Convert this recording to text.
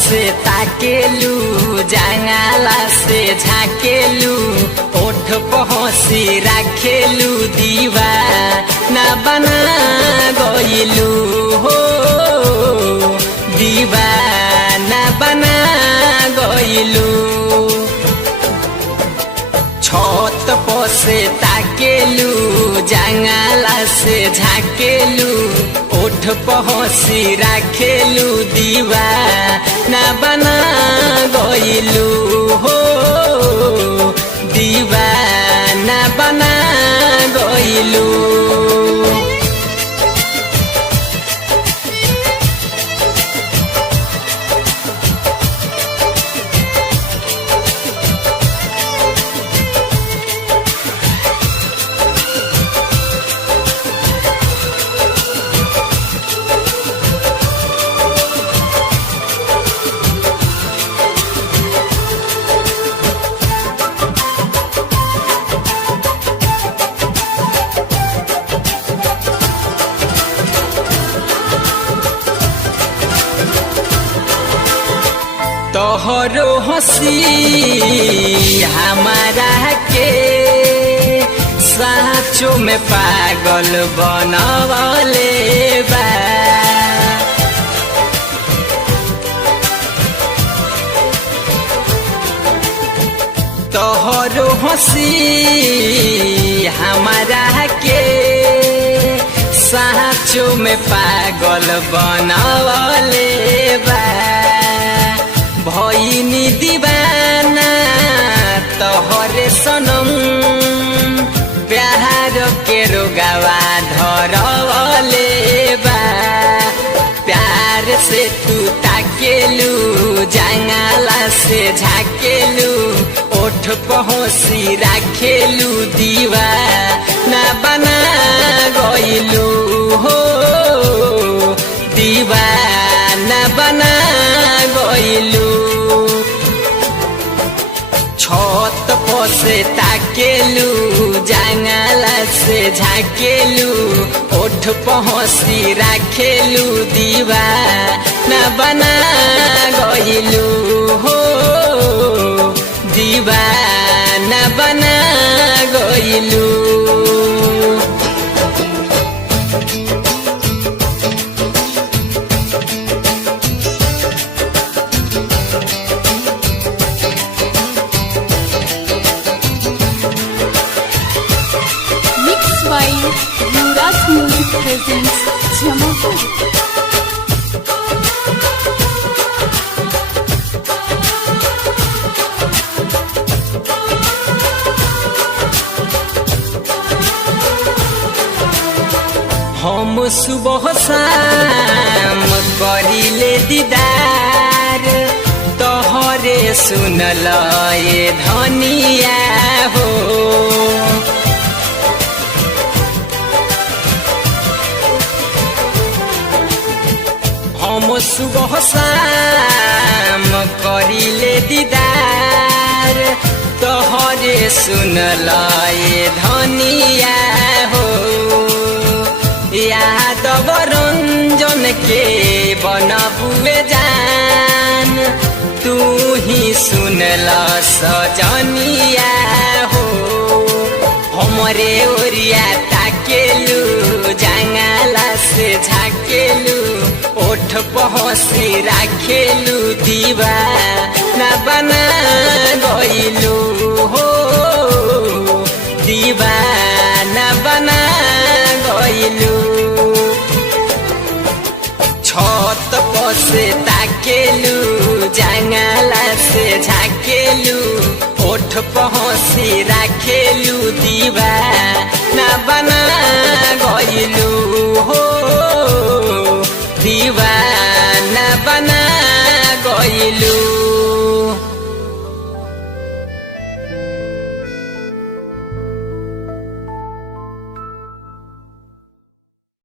से ताकेलू जंगला से झाकेलू ओठ पहुँची राखेलू दीवाना बना गइलू हो दीवाना बना गइलू छत पर से ताकेलू जंगला से झाकेलू ओठ पहुँची राखेलू दीवाना बना गइलू हो दीवाना बना गइलू तोहरो हंसी हमारा के साँचों में पागल बनवले बा तोहरो हंसी हमारा के साँचों में पागल बनवले बा भइनी दीवाना तोहरे सनम प्यार के रोगवा धरवले बा प्यार से तू ताकेलू जंगला से झाकेलू ओठ पहुँची राखेलू दीवाना बना गइलू हो दीवाना बना गइलू छत पर से ताकेलू जंगला से झाकेलू ओठ पहुँची राखेलू दीवाना बना गइलू हो दीवाना बना गइलू by Yuvraj Music presents Jamapur. हम सुबह शाम करिले दीदार तोहरे सुनल ये धनिया हो हम सुबह शाम करिले दीदार तोहरे सुनल ये धनिया हो यादव रंजन के बनबुए जान तू ही सुनल सजनिया हो हमरे ओरिया ताकेलू जंगला से झाकेलू ओठ पहुँची राखेलू दीवाना बना गइलू हो दीवाना बना गइलू छत पर से ताकेलू जंगला से झाकेलू ओठ पहुँची राखेलू दीवाना